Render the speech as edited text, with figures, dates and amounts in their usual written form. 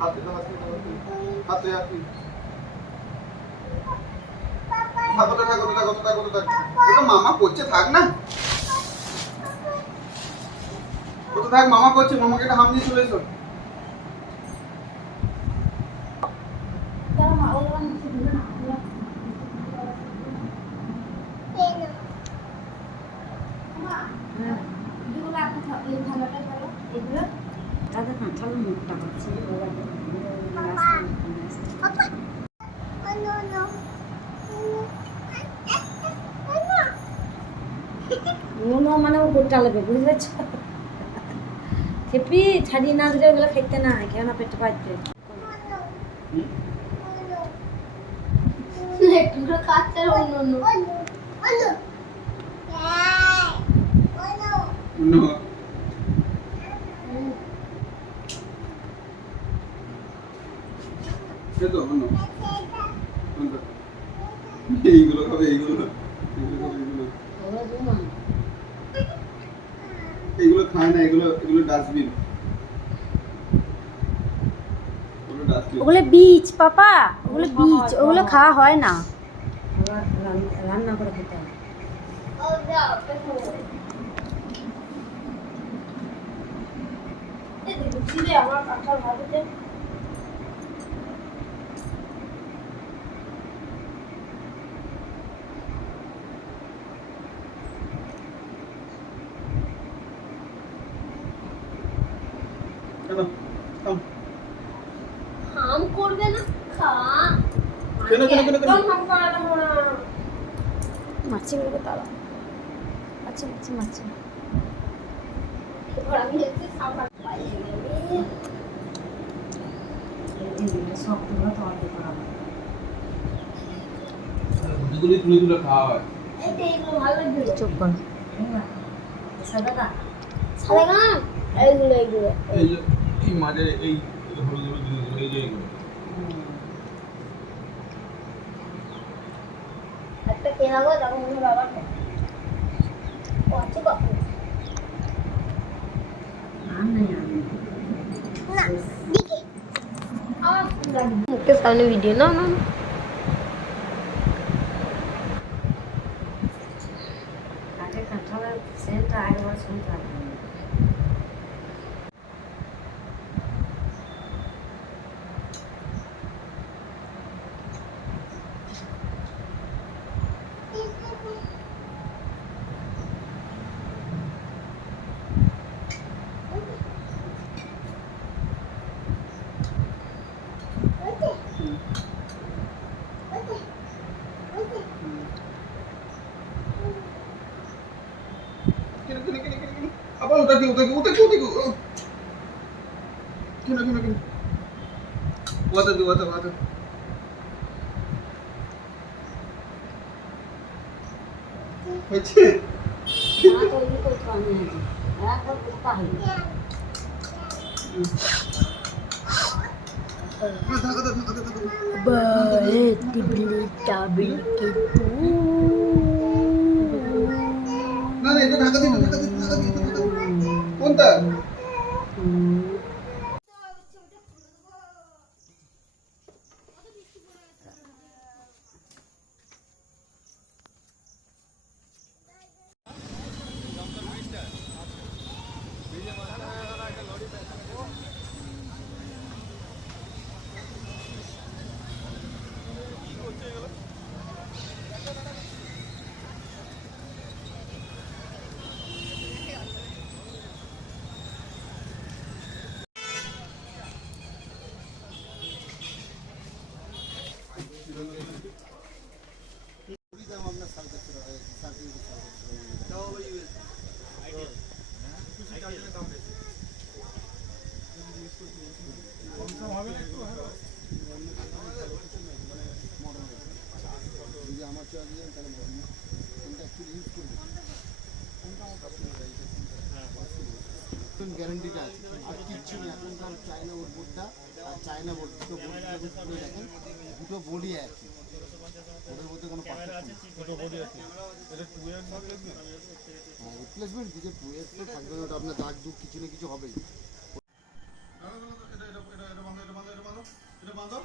হাতে হাতে হাতে থাকো তো মামা করছে, থাক না। কত থাক, মামা করছে, মামাকে একটা হাম দিয়ে চলে এসো। তাদের কাঁঠাল মুখটা হচ্ছে মানে ও গোটা লাগবে, বুঝেছ? খেপি ছাড়িয়ে না দিলে ওগুলো খেতে না, কেন পেটে পাচ্ছে এইগুলো খাবে, এইগুলো এইগুলো খায় না, এগুলো এগুলো ডাস্টবিন। ওগুলো বীজ পাপা, ওগুলো বীজ, ওগুলো খাওয়া হয় না, রান্না করে খেতে হয়। আমার কাঁঠাল ভাবিতে হাম করবে না, খা কেন হাম করাটা না, মাছিগুলোকে তাড়া, আচ্ছা মাছি এবার আমি একটু সাবান পাই সবগুলো তো অল্প করা হয়, গুলি তুলে খাওয়া হয়। এইগুলো ভালো লাগবে, চুপ কর সাদা এইগুলো এই মাঝে এই হলুদ হলুদ জিনিসগুলো, এই যে এইগুলো একটা কেনা গো, তখন মনে বাবা কত কত मुझके सामने वीडियो ना ना आगे कंट्रोल सेंटर आगे बार सुनता है আবার ওটা কি ওটা হয়েছে ना तो ये कोई काम नहीं है यार बहुत कुत्ता है बाए टिबली टाबली के तू না এটা ঢাকা দিন কোনটা গ্যারান্টিটা আছে আর কিচ্ছু না। এখন ধর চায়না ওর বোর্ডটা আর চায়না বোর্ড দুটো বোর্ড খুলে দেখেন, দুটো বোর্ডই আছে, ওদের মধ্যে কোনো পার্থক্য নেই। দুটো বোর্ডই আছে, এটা 2 ইয়ার রিপ্লেসমেন্ট দিকে 2 ইয়ার তো থাকবে, ওটা আপনার দাগ দুগ কিছু না কিছু হবেই। বাঁধো